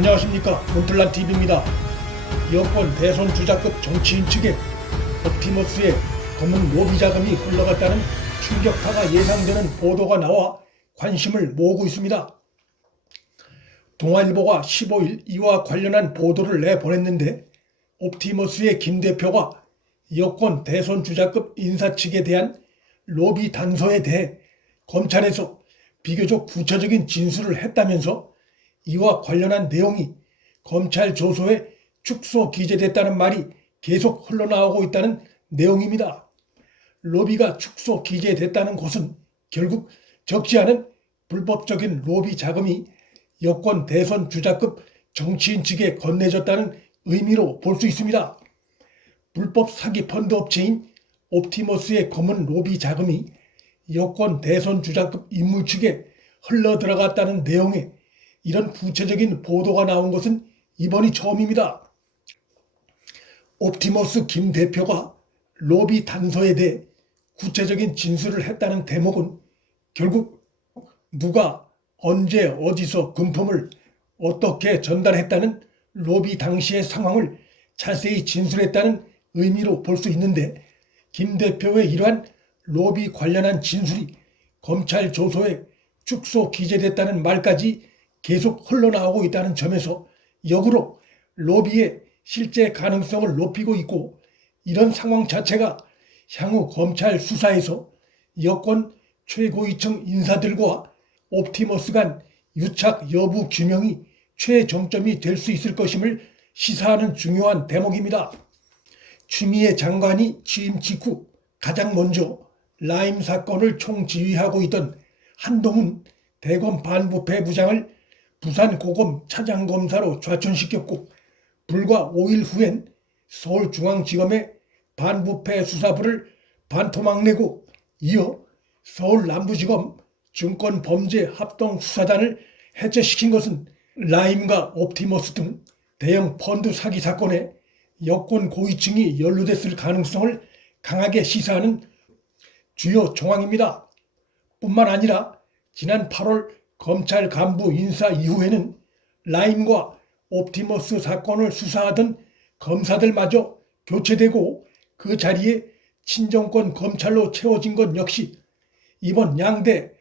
안녕하십니까, 문틀란TV입니다. 여권 대선 주자급 정치인 측에 옵티머스의 검은 로비 자금이 흘러갔다는 충격파가 예상되는 보도가 나와 관심을 모으고 있습니다. 동아일보가 15일 이와 관련한 보도를 내보냈는데, 옵티머스의 김 대표가 여권 대선 주자급 인사 측에 대한 로비 단서에 대해 검찰에서 비교적 구체적인 진술을 했다면서 이와 관련한 내용이 검찰 조서에 축소 기재됐다는 말이 계속 흘러나오고 있다는 내용입니다. 로비가 축소 기재됐다는 것은 결국 적지 않은 불법적인 로비 자금이 여권 대선 주자급 정치인 측에 건네졌다는 의미로 볼 수 있습니다. 불법 사기 펀드 업체인 옵티머스의 검은 로비 자금이 여권 대선 주자급 인물 측에 흘러들어갔다는 내용에 이런 구체적인 보도가 나온 것은 이번이 처음입니다. 옵티머스 김 대표가 로비 단서에 대해 구체적인 진술을 했다는 대목은 결국 누가 언제 어디서 금품을 어떻게 전달했다는 로비 당시의 상황을 자세히 진술했다는 의미로 볼 수 있는데, 김 대표의 이러한 로비 관련한 진술이 검찰 조서에 축소 기재됐다는 말까지 계속 흘러나오고 있다는 점에서 역으로 로비의 실제 가능성을 높이고 있고, 이런 상황 자체가 향후 검찰 수사에서 여권 최고위층 인사들과 옵티머스 간 유착 여부 규명이 최정점이 될 수 있을 것임을 시사하는 중요한 대목입니다. 추미애 장관이 취임 직후 가장 먼저 라임 사건을 총지휘하고 있던 한동훈 대검 반부패 부장을 부산고검 차장검사로 좌천시켰고, 불과 5일 후엔 서울중앙지검의 반부패 수사부를 반토막 내고 이어 서울남부지검 증권범죄합동수사단을 해체시킨 것은 라임과 옵티머스 등 대형 펀드 사기 사건에 여권 고위층이 연루됐을 가능성을 강하게 시사하는 주요 정황입니다. 뿐만 아니라 지난 8월 검찰 간부 인사 이후에는 라임과 옵티머스 사건을 수사하던 검사들마저 교체되고 그 자리에 친정권 검찰로 채워진 것 역시 이번 양대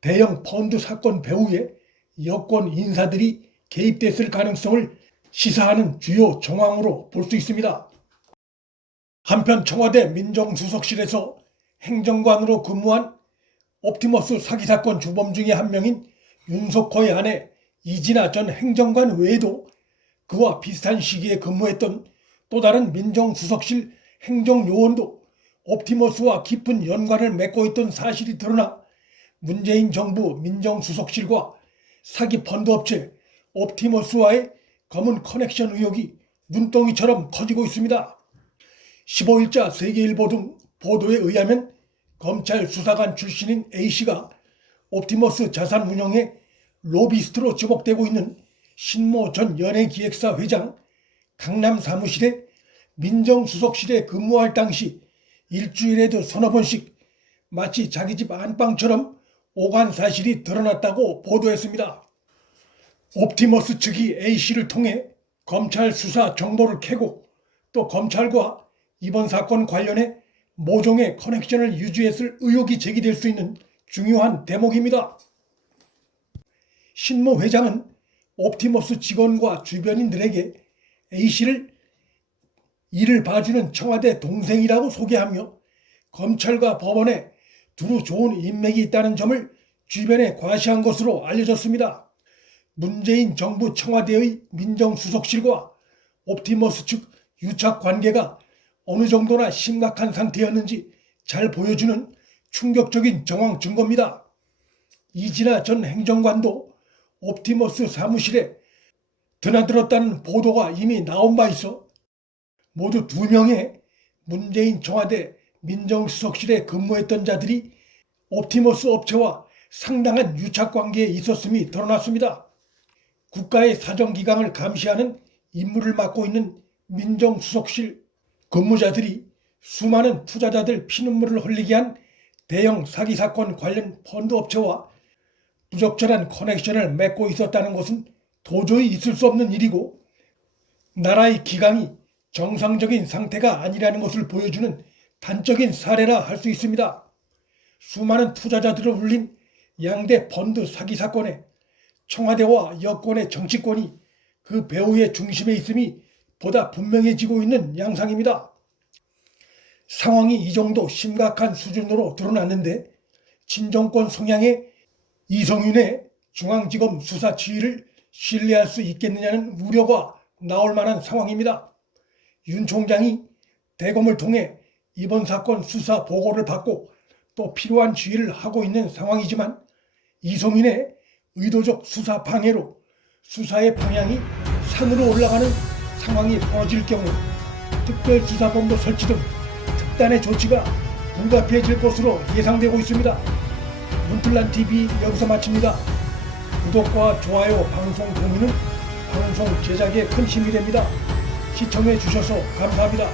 대형 펀드 사건 배후에 여권 인사들이 개입됐을 가능성을 시사하는 주요 정황으로 볼 수 있습니다. 한편 청와대 민정수석실에서 행정관으로 근무한 옵티머스 사기 사건 주범 중에 한 명인 윤석호의 아내 이진아 전 행정관 외에도 그와 비슷한 시기에 근무했던 또 다른 민정수석실 행정요원도 옵티머스와 깊은 연관을 맺고 있던 사실이 드러나 문재인 정부 민정수석실과 사기 펀드 업체 옵티머스와의 검은 커넥션 의혹이 눈덩이처럼 커지고 있습니다. 15일자 세계일보 등 보도에 의하면 검찰 수사관 출신인 A씨가 옵티머스 자산 운용의 로비스트로 지목되고 있는 신모 전 연예기획사 회장 강남 사무실에 민정수석실에 근무할 당시 일주일에도 서너 번씩 마치 자기 집 안방처럼 오간 사실이 드러났다고 보도했습니다. 옵티머스 측이 A씨를 통해 검찰 수사 정보를 캐고 또 검찰과 이번 사건 관련해 모종의 커넥션을 유지했을 의혹이 제기될 수 있는 중요한 대목입니다. 신모 회장은 옵티머스 직원과 주변인들에게 A씨를 일을 봐주는 청와대 동생이라고 소개하며 검찰과 법원에 두루 좋은 인맥이 있다는 점을 주변에 과시한 것으로 알려졌습니다. 문재인 정부 청와대의 민정수석실과 옵티머스 측 유착 관계가 어느 정도나 심각한 상태였는지 잘 보여주는 충격적인 정황 증거입니다. 이진아 전 행정관도 옵티머스 사무실에 드나들었다는 보도가 이미 나온 바 있어 모두 2명의 문재인 청와대 민정수석실에 근무했던 자들이 옵티머스 업체와 상당한 유착관계에 있었음이 드러났습니다. 국가의 사정기강을 감시하는 임무를 맡고 있는 민정수석실 근무자들이 수많은 투자자들 피눈물을 흘리게 한 대형 사기 사건 관련 펀드 업체와 부적절한 커넥션을 맺고 있었다는 것은 도저히 있을 수 없는 일이고 나라의 기강이 정상적인 상태가 아니라는 것을 보여주는 단적인 사례라 할 수 있습니다. 수많은 투자자들을 울린 양대 펀드 사기 사건에 청와대와 여권의 정치권이 그 배후의 중심에 있음이 보다 분명해지고 있는 양상입니다. 상황이 이 정도 심각한 수준으로 드러났는데 친정권 성향의 이성윤의 중앙지검 수사 지휘를 신뢰할 수 있겠느냐는 우려가 나올 만한 상황입니다. 윤 총장이 대검을 통해 이번 사건 수사 보고를 받고 또 필요한 지휘를 하고 있는 상황이지만 이성윤의 의도적 수사 방해로 수사의 방향이 산으로 올라가는 상황이 벌어질 경우 특별수사본부 설치 등 특단의 조치가 불가피해질 것으로 예상되고 있습니다. 문틀란TV 여기서 마칩니다. 구독과 좋아요, 방송 공유는 방송 제작에 큰 힘이 됩니다. 시청해 주셔서 감사합니다.